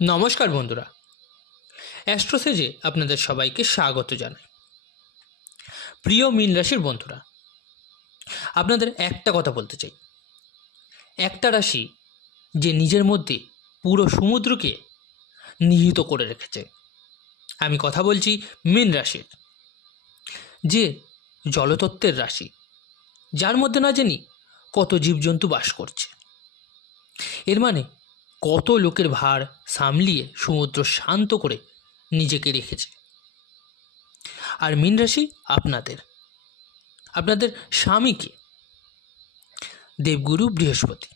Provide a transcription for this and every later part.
নমস্কার বন্ধুরা, অ্যাস্ট্রোসেজে আপনাদের সবাইকে স্বাগত জানাই। প্রিয় মীন রাশির বন্ধুরা, আপনাদের একটা কথা বলতে চাই। একটা রাশি যে নিজের মধ্যে পুরো সমুদ্রকে নিহিত করে রেখেছে। আমি কথা বলছি মীন রাশির, যে জলতত্ত্বের রাশি, যার মধ্যে না জানি কত জীবজন্তু বাস করছে। এর মানে কত লোকের ভার সামলিয়ে সমুদ্র শান্ত করে নিজেকে রেখেছে। আর মীন রাশি আপনাদের স্বামীকে দেবগুরু বৃহস্পতি,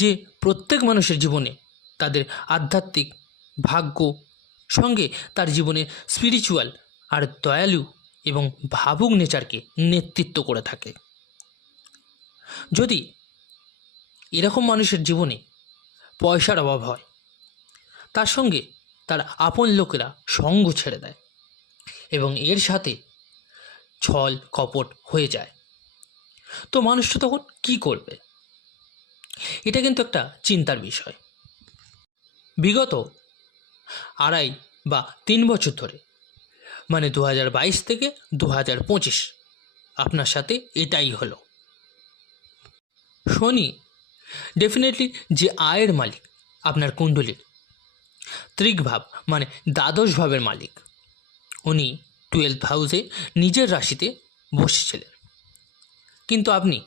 যে প্রত্যেক মানুষের জীবনে তাদের আধ্যাত্মিক ভাগ্য সঙ্গে তার জীবনে স্পিরিচুয়াল আর দয়ালু এবং ভাবুক নেচারকে নেতৃত্ব করে থাকে। যদি এরকম মানুষের জীবনে পয়সার অভাব হয়, তার সঙ্গে তার আপন লোকেরা সঙ্গ ছেড়ে দেয় এবং এর সাথে ছল কপট হয়ে যায়, তো মানুষটা তখন কি করবে? এটা কিন্তু একটা চিন্তার বিষয়। বিগত 2.5 বা 3 বছর ধরে, মানে 2022 থেকে 2025, আপনার সাথে এটাই হলো। শনি ডেফিনেটলি যে আয়ের মালিক, আপনার কুণ্ডলীর তৃক ভাব মানে দ্বাদশ ভাবের মালিক, উনি 12th হাউসে নিজের রাশিতে বসেছিলেন। কিন্তু আপনি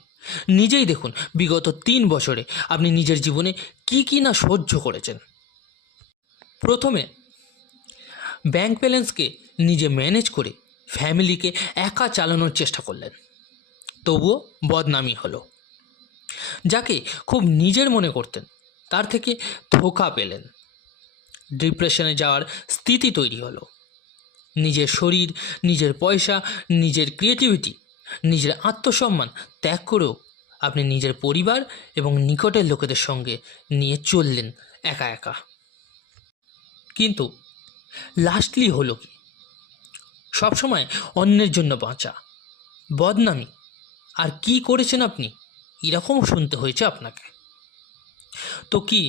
নিজেই দেখুন, বিগত 3 বছরে আপনি নিজের জীবনে কি না সহ্য করেছেন। প্রথমে ব্যাংক ব্যালেন্সকে নিজে ম্যানেজ করে ফ্যামিলিকে একা চালানোর চেষ্টা করলেন, তবুও বদনামি হলো। যাকে খুব নিজের মনে করতেন, তার থেকে ধোঁকা পেলেন। ডিপ্রেশনে যাওয়ার স্থিতি তৈরি হলো। নিজের শরীর, নিজের পয়সা, নিজের ক্রিয়েটিভিটি, নিজের আত্মসম্মান ত্যাগ করেও আপনি নিজের পরিবার এবং নিকটের লোকেদের সঙ্গে নিয়ে চললেন একা একা। কিন্তু লাস্টলি হলো কি? সবসময় অন্যের জন্য বাঁচা, বদনামি, আর কি করেছেন আপনি, এরকম শুনতে হয়েছে আপনাকে। তো কি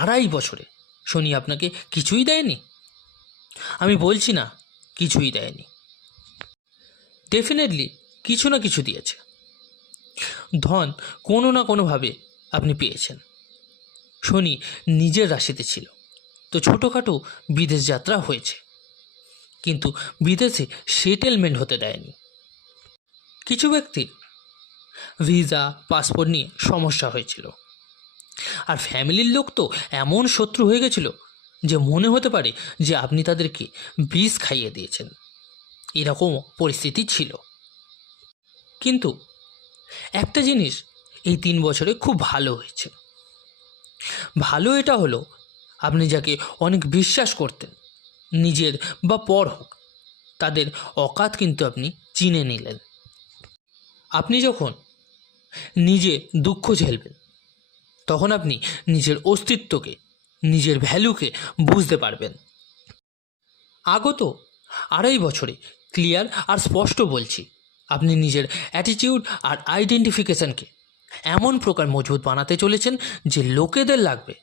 2.5 বছরে শনি আপনাকে কিছুই দেয়নি? আমি বলছি না কিছুই দেয়নি, ডেফিনেটলি কিছু না কিছু দিয়েছে। ধন কোনো না কোনোভাবে আপনি পেয়েছেন। শনি নিজের রাশিতে ছিল, তো ছোটোখাটো বিদেশ যাত্রা হয়েছে, কিন্তু বিদেশে সেটেলমেন্ট হতে দেয়নি। কিছু ব্যক্তির ভিসা পাসপোর্ট নিয়ে সমস্যা হয়েছিল, আর ফ্যামিলির লোক তো এমন শত্রু হয়ে গেছিল যে মনে হতে পারে যে আপনি তাদেরকে বিষ খাইয়ে দিয়েছেন। এরকম পরিস্থিতি ছিল। কিন্তু একটা জিনিস এই 3 বছরে খুব ভালো হয়েছে। ভালো এটা হলো, আপনি যাকে অনেক বিশ্বাস করতেন, নিজের বা পর হোক, তাদের অকাত কিন্তু আপনি চিনে নিলেন। আপনি যখন নিজে দুঃখ ঝেলবেন, তখন আপনি নিজের অস্তিত্বকে, নিজের ভ্যালুকে বুঝতে পারবেন। আগত 2.5 বছরে ক্লিয়ার আর স্পষ্ট বলছি, আপনি নিজের অ্যাটিটিউড আর আইডেন্টিফিকেশানকে এমন প্রকার মজবুত বানাতে চলেছেন যে লোকেদের লাগবে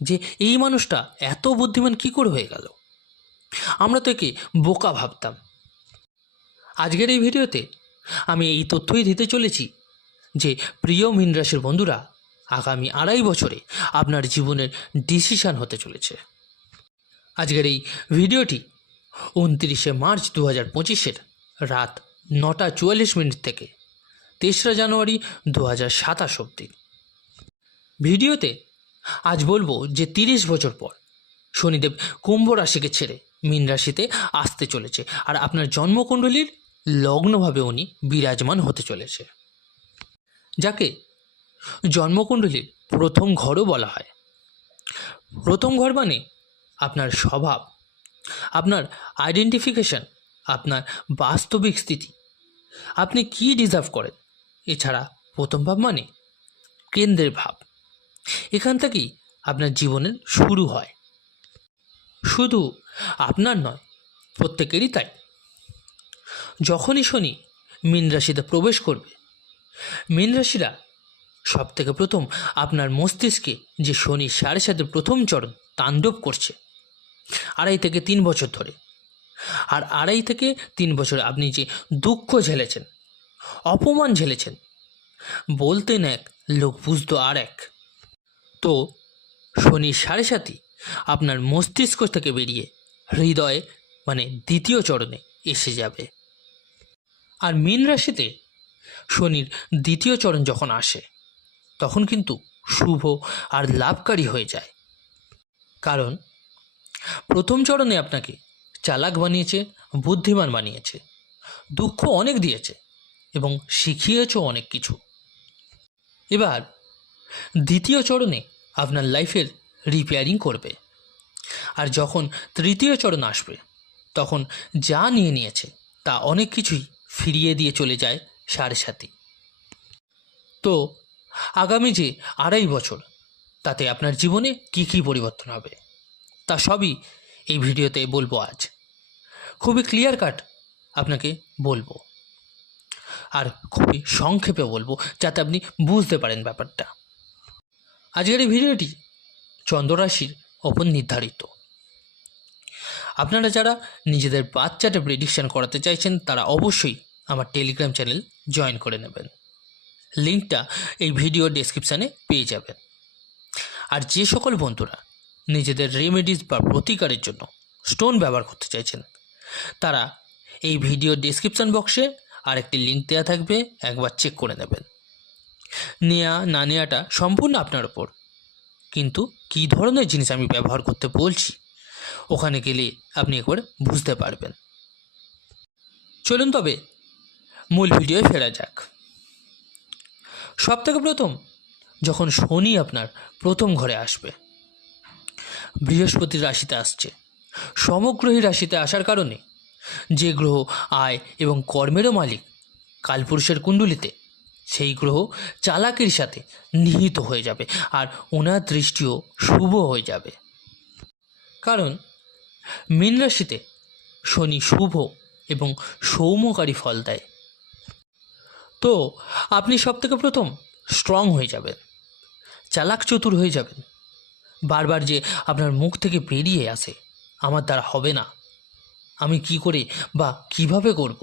যে এই মানুষটা এত বুদ্ধিমান কী করে হয়ে গেল। আমরা তো একে বোকা ভাবতাম। আজকের এই ভিডিওতে আমি এই তথ্যই দিতে চলেছি যে প্রিয় মীন রাশির বন্ধুরা, আগামী 2.5 বছরে আপনার জীবনের ডিসিশান হতে চলেছে। আজকের এই ভিডিওটি 29শে মার্চ 2025 রাত 9:44 থেকে 3রা জানুয়ারি 2027 অবধি। ভিডিওতে আজ বলবো যে 30 বছর পর শনিদেব কুম্ভ রাশিকে ছেড়ে মীন রাশিতে আসতে চলেছে, আর আপনার জন্মকুণ্ডলীর লগ্নভাবে উনি বিরাজমান হতে চলেছে, যাকে জন্মকুণ্ডলীর প্রথম ঘরও বলা হয়। প্রথম ঘর মানে আপনার স্বভাব, আপনার আইডেন্টিফিকেশন, আপনার বাস্তবিক স্থিতি, আপনি কি ডিজার্ভ করেন। এছাড়া প্রথম ভাব মানে কেন্দ্রের ভাব। এখান থেকেই আপনার জীবনের শুরু হয়। শুধু আপনার নয়, প্রত্যেকেরই তাই। যখনই শনি মীন রাশিতে প্রবেশ করবে, মীন রাশিরা সবথেকে প্রথম আপনার মস্তিষ্কে যে শনির 7.5 প্রথম চরণ তাণ্ডব করছে 2.5 থেকে 3 বছর ধরে, আর 2.5 থেকে 3 বছর আপনি যে দুঃখ ঝেলেছেন, অপমান ঝেলেছেন, বলতেন এক, লোক বুঝতো আর এক। তো শনির 7.5 আপনার মস্তিষ্ক থেকে বেরিয়ে হৃদয়ে মানে 2য় চরণে এসে যাবে। আর মীন রাশিতে শনির 2য় চরণ যখন আসে তখন কিন্তু শুভ আর লাভকারী হয়ে যায়। কারণ প্রথম চরণে আপনাকে চালাক বানিয়েছে, বুদ্ধিমান বানিয়েছে, দুঃখ অনেক দিয়েছে এবং শিখিয়েছে অনেক কিছু। এবার 2য় চরণে আপনার লাইফের রিপেয়ারিং করবে। আর যখন 3য় চরণ আসবে তখন যা নিয়ে নিয়েছে তা অনেক কিছুই ফিরিয়ে দিয়ে চলে যায় 7.5। তো আগামী যে 2.5 বছর তাতে আপনার জীবনে কি কি পরিবর্তন হবে তা সবই এই ভিডিওতে বলবো আজ। খুবই ক্লিয়ার কাট আপনাকে বলবো, আর খুবই সংক্ষেপে বলবো যাতে আপনি বুঝতে পারেন ব্যাপারটা। আজকের এই ভিডিওটি চন্দ্ররাশির ওপর নির্ধারিত। আপনারা যারা নিজেদের বাচ্চাটা প্রেডিকশান করাতে চাইছেন তারা অবশ্যই আমার টেলিগ্রাম চ্যানেল জয়েন করে নেবেন। লিঙ্কটা এই ভিডিও ডেসক্রিপশানে পেয়ে যাবেন। আর যে সকল বন্ধুরা নিজেদের রেমেডিস বা প্রতিকারের জন্য স্টোন ব্যবহার করতে চাইছেন তারা এই ভিডিও ডেসক্রিপশান বক্সে আরেকটি লিঙ্ক দেওয়া থাকবে, একবার চেক করে নেবেন। নেওয়া না নেওয়াটা সম্পূর্ণ আপনার ওপর, কিন্তু কী ধরনের জিনিস আমি ব্যবহার করতে বলছি ওখানে গেলে আপনি একবার বুঝতে পারবেন। চলুন তবে মূল ভিডিওয় ফেরা যাক। সবথেকে প্রথম যখন শনি আপনার প্রথম ঘরে আসবে, বৃহস্পতির রাশিতে আসছে, সমগ্রহী রাশিতে আসার কারণে যে গ্রহ আয় এবং কর্মেরও মালিক কালপুরুষের কুণ্ডলিতে, সেই গ্রহ চালাকির সাথে নিহিত হয়ে যাবে আর ওনার দৃষ্টিও শুভ হয়ে যাবে। কারণ মীন রাশিতে শনি শুভ এবং সৌম্যকারী ফল দেয়। তো আপনি সবথেকে প্রথম স্ট্রং হয়ে যাবেন, চালাক চতুর হয়ে যাবেন। বারবার যে আপনার মুখ থেকে বেরিয়ে আসে, আমার দ্বারা হবে না, আমি কি করে বা কিভাবে করব,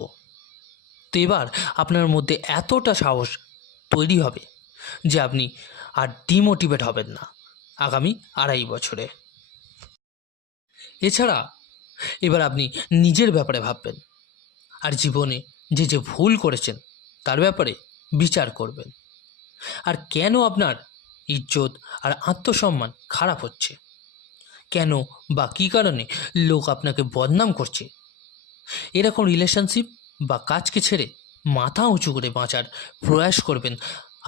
তো এবার আপনার মধ্যে এতটা সাহস তৈরি হবে যে আপনি আর ডিমোটিভেট হবেন না আগামী 2.5 বছরে। এছাড়া এবার আপনি নিজের ব্যাপারে ভাববেন আর জীবনে যে যে ভুল করেছেন তার ব্যাপারে বিচার করবেন। আর কেন আপনার ইজ্জত আর আত্মসম্মান খারাপ হচ্ছে, কেন বা কী কারণে লোক আপনাকে বদনাম করছে, এরকম রিলেশনশিপ বা কাজকে ছেড়ে মাথা উঁচু করে বাঁচার প্রয়াস করবেন।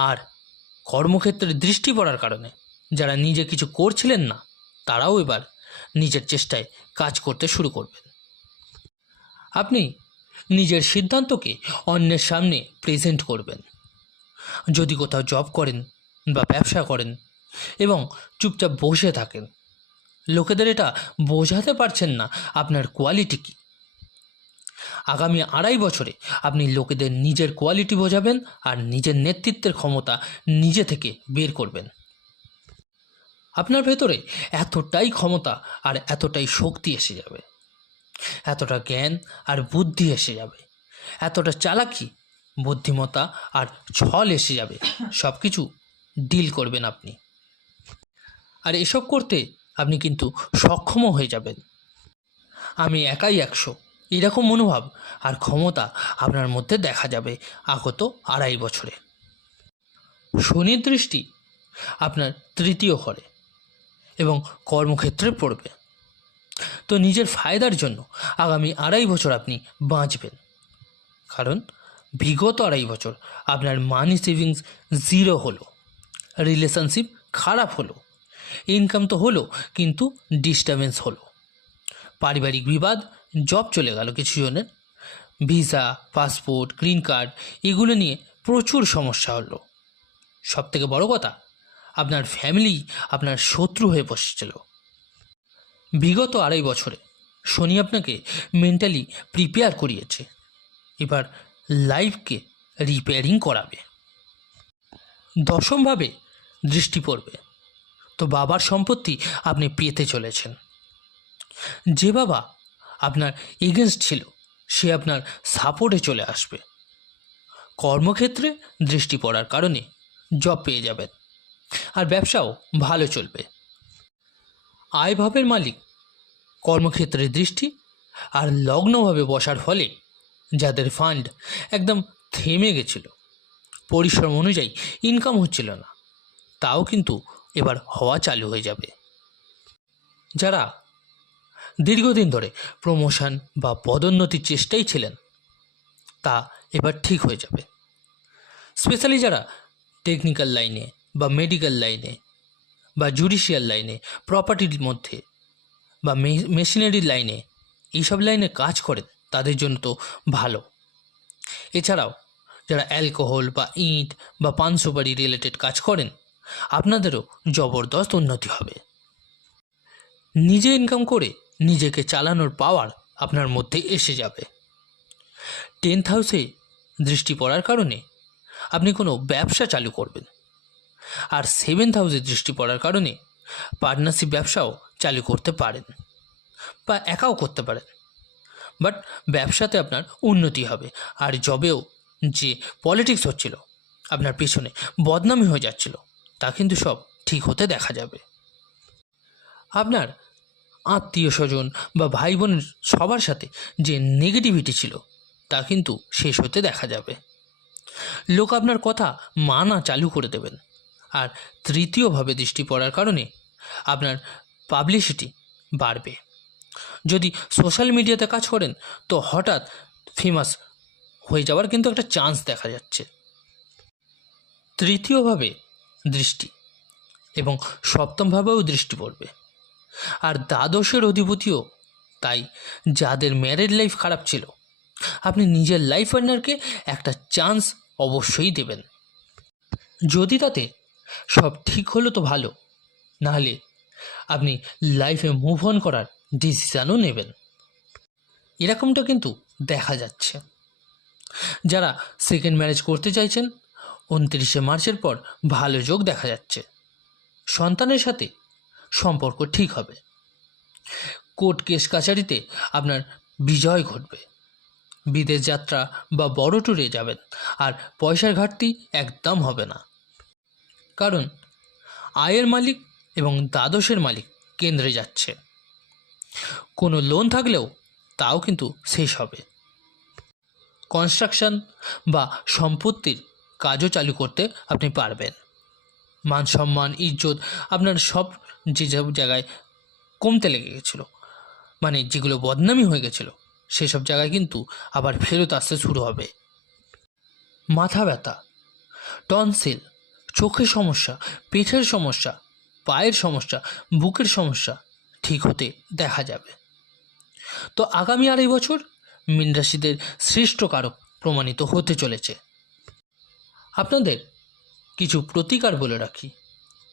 আর কর্মক্ষেত্রে দৃষ্টি পড়ার কারণে যারা নিজে কিছু করছিলেন না তারাও এবার নিজের চেষ্টায় কাজ করতে শুরু করবেন। আপনি নিজের সিদ্ধান্তকে অন্যের সামনে প্রেজেন্ট করবেন। যদি কোথাও জব করেন বা ব্যবসা করেন এবং চুপচাপ বসে থাকেন, লোকেদের এটা বোঝাতে পারছেন না আপনার কোয়ালিটি কী, আগামী 2.5 বছরে আপনি লোকেদের নিজের কোয়ালিটি বোঝাবেন আর নিজের নেতৃত্বের ক্ষমতা নিজে থেকে বের করবেন। আপনার ভেতরে এতটাই ক্ষমতা আর এতটাই শক্তি এসে যাবে, এতটা জ্ঞান আর বুদ্ধি এসে যাবে, এতটা চালাকি, বুদ্ধিমত্তা আর ছল এসে যাবে, সব কিছু ডিল করবেন আপনি। আর এসব করতে আপনি কিন্তু সক্ষমও হয়ে যাবেন। আমি একাই 100 এরকম মনোভাব আর ক্ষমতা আপনার মধ্যে দেখা যাবে আগত 2.5 বছরে। শনির দৃষ্টি আপনার 3য় ঘরে এবং কর্মক্ষেত্রে পড়বে। তো নিজের ফায়দার জন্য আগামী 2.5 বছর আপনি বাঁচবেন। কারণ বিগত 2.5 বছর আপনার মানি সেভিংস 0 হলো, রিলেশনশিপ খারাপ হলো, ইনকাম তো হলো কিন্তু ডিস্টার্বেন্স হলো, পারিবারিক বিবাদ, জব চলে গেল কিছু জনের, ভিসা, পাসপোর্ট, গ্রিন কার্ড এগুলো নিয়ে প্রচুর সমস্যা হলো। সবথেকে বড় কথা, আপনার ফ্যামিলি আপনার শত্রু হয়ে বসেছিল। বিগত 2.5 বছরে শনি আপনাকে মেন্টালি প্রিপেয়ার করিয়েছে, এবার লাইফকে রিপেয়ারিং করাবে। দশমভাবে দৃষ্টি পড়বে, তো বাবার সম্পত্তি আপনি পেতে চলেছেন। যে বাবা আপনার এগেনস্ট ছিল সে আপনার সাপোর্টে চলে আসবে। কর্মক্ষেত্রে দৃষ্টি পড়ার কারণে জব পেয়ে যাবেন, আর ব্যবসাও ভালো চলবে। আয়ভাবের মালিক কর্মক্ষেত্রে দৃষ্টি আর লগ্নভাবে বসার ফলে যাদের ফান্ড একদম থেমে গেছিল, পরিশ্রম অনুযায়ী ইনকাম হচ্ছিল না, তাও কিন্তু এবার হওয়া চালু হয়ে যাবে। যারা দীর্ঘদিন ধরে প্রমোশন বা পদোন্নতির চেষ্টায় ছিলেন তা এবার ঠিক হয়ে যাবে। স্পেশালি যারা টেকনিক্যাল লাইনে বা মেডিকেল লাইনে বা জুডিশিয়াল লাইনে, প্রপার্টির মধ্যে বা মেশিনারির লাইনে, এইসব লাইনে কাজ করেন তাদের জন্য তো ভালো। এছাড়াও যারা অ্যালকোহল বা ইট বা পান সুপারি রিলেটেড কাজ করেন আপনাদেরও জবরদস্ত উন্নতি হবে। নিজে ইনকাম করে নিজেকে চালানোর পাওয়ার আপনার মধ্যে এসে যাবে। 10th হাউসে দৃষ্টি পড়ার কারণে আপনি কোনো ব্যবসা চালু করবেন, আর 7th হাউসে দৃষ্টি পড়ার কারণে পার্টনারশিপ ব্যবসাও চালু করতে পারেন বা একাও করতে পারেন। বাট ব্যবসাতে আপনার উন্নতি হবে, আর জবেও যে পলিটিক্স হচ্ছিল, আপনার পিছনে বদনামি হয়ে যাচ্ছিল, তা কিন্তু সব ঠিক হতে দেখা যাবে। আপনার আত্মীয় স্বজন বা ভাই বোনের সবার সাথে যে নেগেটিভিটি ছিল তা কিন্তু শেষ হতে দেখা যাবে। লোক আপনার কথা মানা চালু করে দেবেন। আর তৃতীয়ভাবে দৃষ্টি পড়ার কারণে আপনার পাবলিসিটি বাড়বে। যদি সোশ্যাল মিডিয়াতে কাজ করেন তো হঠাৎ ফেমাস হয়ে যাওয়ার কিন্তু একটা চান্স দেখা যাচ্ছে। তৃতীয়ভাবে দৃষ্টি এবং সপ্তমভাবেও দৃষ্টি পড়বে, আর দ্বাদশের অধিপতিও তাই। যাদের ম্যারেড লাইফ খারাপ ছিল আপনি নিজের লাইফ পার্টনারকে একটা চান্স অবশ্যই দেবেন। যদি তাতে সব ঠিক হলো তো ভালো, নাহলে আপনি লাইফে মুভ অন করার ডিসিশানও নেবেন। এরকমটা কিন্তু দেখা যাচ্ছে। যারা সেকেন্ড ম্যারেজ করতে চাইছেন 29শে মার্চের পর ভালো যোগ দেখা যাচ্ছে। সন্তানের সাথে সম্পর্ক ঠিক হবে। কোর্ট কেস কাছারিতে আপনার বিজয় ঘটবে। বিদেশ যাত্রা বা বড় ট্যুরে যাবেন, আর পয়সার ঘাটতি একদম হবে না, কারণ আয়ের মালিক এবং দ্বাদশের মালিক কেন্দ্রে যাচ্ছে। কোনো লোন থাকলেও তাও কিন্তু শেষ হবে। কনস্ট্রাকশন বা সম্পত্তির কাজও চালু করতে আপনি পারবেন। মান সম্মান ইজ্জত আপনার সব যে জায়গায় কমতে লেগে গেছিলো, মানে যেগুলো বদনামি হয়ে গেছিলো, সেসব জায়গায় কিন্তু আবার ফেরত আসতে শুরু হবে। মাথা ব্যথা, টনসিল, চোখের সমস্যা, পেটের সমস্যা, পায়ের সমস্যা, বুকের সমস্যা ঠিক হতে দেখা যাবে। তো আগামী 2.5 বছর মীন রাশিদের শ্রেষ্ঠ কারক প্রমাণিত হতে চলেছে। আপনাদের কিছু প্রতিকার বলে রাখি,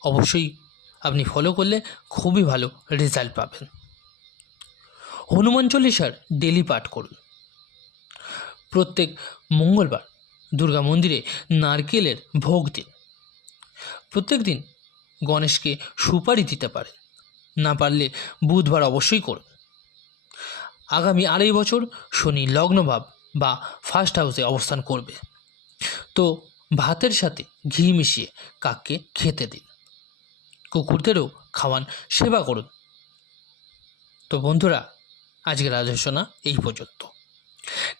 অবশ্যই আপনি ফলো করলে খুবই ভালো রেজাল্ট পাবেন। হনুমান চল্লিশার ডেলি পাঠ করুন। প্রত্যেক মঙ্গলবার দুর্গা মন্দিরে নারকেলের ভোগ দিন। প্রত্যেক দিন গণেশকে সুপারি দিতে পারেন, না পারলে বুধবার অবশ্যই করুন। আগামী 2.5 বছর শনি লগ্নভাব বা ফার্স্ট হাউসে অবস্থান করবে, তো ভাতের সাথে ঘি মিশিয়ে কাককে খেতে দিন। কুকুরদেরও খাওয়ান, সেবা করুন। তো বন্ধুরা, আজকের আলোচনা এই পর্যন্ত।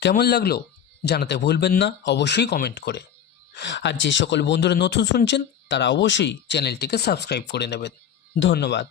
কেমন লাগলো জানাতে ভুলবেন না অবশ্যই কমেন্ট করে। আর যে সকল বন্ধুরা নতুন শুনছেন তারা অবশ্যই চ্যানেলটিকে সাবস্ক্রাইব করে নেবেন। ধন্যবাদ।